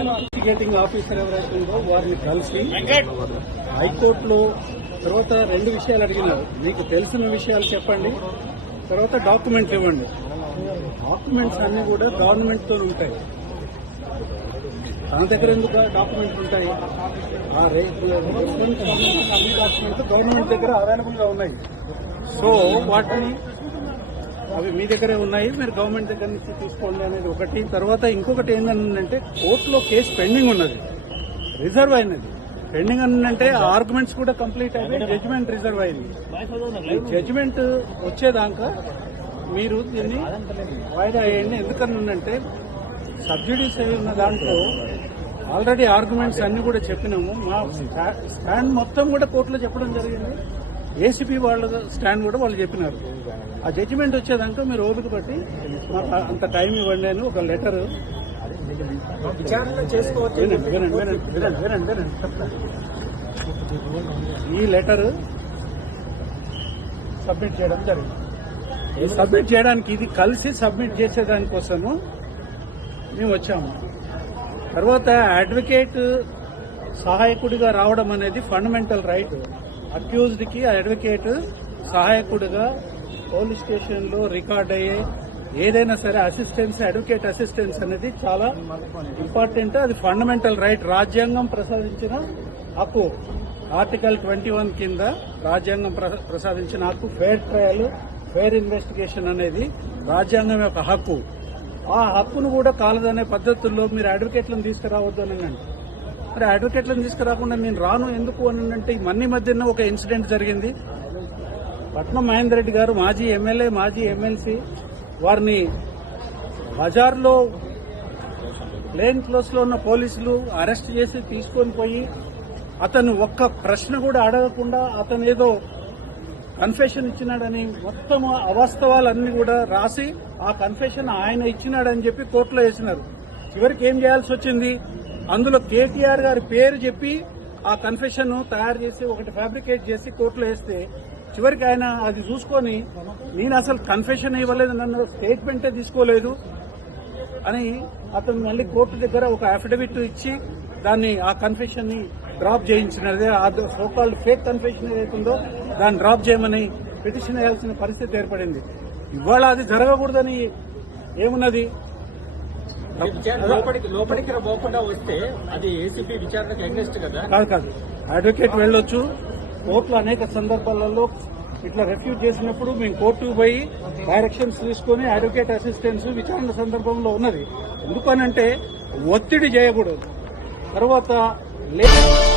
Investigating officer ఎవరైతే ఉందో వారిని కలిసి హైకోర్టులో తర్వాత రెండు విషయాలు అడిగినారు. మీకు తెలిసిన విషయాలు చెప్పండి. తర్వాత డాక్యుమెంట్స్ ఇవ్వండి. డాక్యుమెంట్స్ అన్ని కూడా గవర్నమెంట్తో ఉంటాయి. తన దగ్గర ఎందుకు డాక్యుమెంట్స్ ఉంటాయి? ఆ రేట్ అన్ని డాక్యుమెంట్స్ గవర్నమెంట్ దగ్గర అవైలబుల్గా ఉన్నాయి. సో వాటిని అవి మీ దగ్గరే ఉన్నాయి మీరు గవర్నమెంట్ దగ్గర నుంచి తీసుకోండి అనేది ఒకటి. తర్వాత ఇంకొకటి ఏంటంటే కోర్టులో కేసు పెండింగ్ ఉన్నది రిజర్వ్ అయినది. పెండింగ్ అంటే ఆర్గ్యుమెంట్స్ కూడా కంప్లీట్ అయింది జడ్జిమెంట్ రిజర్వ్ అయింది. జడ్జిమెంట్ వచ్చేదాకా మీరు దీన్ని వాయిదా వేయండి ఎందుకనంటే సబ్సిడీస్ ఉన్న దాంట్లో ఆల్రెడీ ఆర్గ్యుమెంట్స్ అన్ని కూడా చెప్పినాము. మా స్టాండ్ మొత్తం కూడా కోర్టులో చెప్పడం జరిగింది. ఏసీపీ వాళ్ళ స్టాండ్ కూడా వాళ్ళు చెప్పినారు. ఆ జడ్జిమెంట్ వచ్చేదాకా మీరు ఓపిక పట్టి అంత టైం ఇవ్వండి అని ఒక లెటర్ విచారణ చేసుకోవచ్చు. ఈ లెటర్ సబ్మిట్ చేయడం జరిగింది. సబ్మిట్ చేయడానికి ఇది కలిసి సబ్మిట్ చేసేదానికోసము మేము వచ్చాము. తర్వాత అడ్వకేట్ సహాయకుడిగా రావడం అనేది ఫండమెంటల్ రైట్ అక్యూజ్డ్కి అడ్వకేట్ సహాయకుడిగా పోలీస్ స్టేషన్లో రికార్డ్ అయ్యే ఏదైనా సరే అసిస్టెన్స్ అడ్వకేట్ అసిస్టెన్స్ అనేది చాలా ఇంపార్టెంట్ అది ఫండమెంటల్ రైట్ రాజ్యాంగం ప్రసాదించిన హక్కు. ఆర్టికల్ ట్వంటీ వన్ కింద రాజ్యాంగం ప్రసాదించిన హక్కు. ఫెయిర్ ట్రయల్ ఫెయిర్ ఇన్వెస్టిగేషన్ అనేది రాజ్యాంగం యొక్క హక్కు. ఆ హక్కును కూడా కాలదనే పద్ధతుల్లో మీరు అడ్వకేట్లను తీసుకురావద్దు అని మరి అడ్వకేట్లను తీసుకురాకుండా నేను రాను ఎందుకు అని అంటే మన్ని మధ్యన ఒక ఇన్సిడెంట్ జరిగింది. పట్నం మహేందర్ రెడ్డి గారు మాజీ ఎమ్మెల్యే మాజీ ఎమ్మెల్సీ వారిని బజార్లో ప్లేన్ క్లోస్లో ఉన్న పోలీసులు అరెస్ట్ చేసి తీసుకొని పోయి అతను ఒక్క ప్రశ్న కూడా అడగకుండా అతను ఏదో కన్ఫెషన్ ఇచ్చినాడని మొత్తం అవాస్తవాలన్నీ కూడా రాసి ఆ కన్ఫెషన్ ఆయన ఇచ్చినాడని చెప్పి కోర్టులో వేసినారు. చివరికి ఏం చేయాల్సి వచ్చింది? అందులో కేటీఆర్ గారి పేరు చెప్పి ఆ కన్ఫెషన్ తయారు చేసి ఒకటి ఫ్యాబ్రికేట్ చేసి కోర్టులో వేస్తే చివరికి ఆయన అది చూసుకొని నేను అసలు కన్ఫెషన్ ఇవ్వలేదు నన్ను స్టేట్మెంటే తీసుకోలేదు అని అతను మళ్ళీ కోర్టు దగ్గర ఒక అఫిడవిట్ ఇచ్చి దాన్ని ఆ కన్ఫెషన్ని డ్రాప్ చేయించినది ఆ సోకాల్డ్ ఫేక్ కన్ఫెషన్ ఏదైతుందో దాన్ని డ్రాప్ చేయమని పిటిషన్ వేయాల్సిన పరిస్థితి ఏర్పడింది. ఇవాళ అది జరగకూడదని ఏమున్నది? లోపలికి లోపలికి పోకుండా వస్తే అది ఏసీపీ విచారణకు అగెన్స్ట్ కదా? కాదు కాదు. అడ్వకేట్ వెళ్ళొచ్చు. కోర్టులో అనేక సందర్భాలలో ఇట్లా రెఫ్యూజ్ చేసినప్పుడు మేము కోర్టుకు పోయి డైరెక్షన్స్ తీసుకొని అడ్వకేట్ అసిస్టెన్స్ విచారణ సందర్భంలో ఉన్నది. ఎందుకనంటే ఒత్తిడి చేయకూడదు. తర్వాత లేదు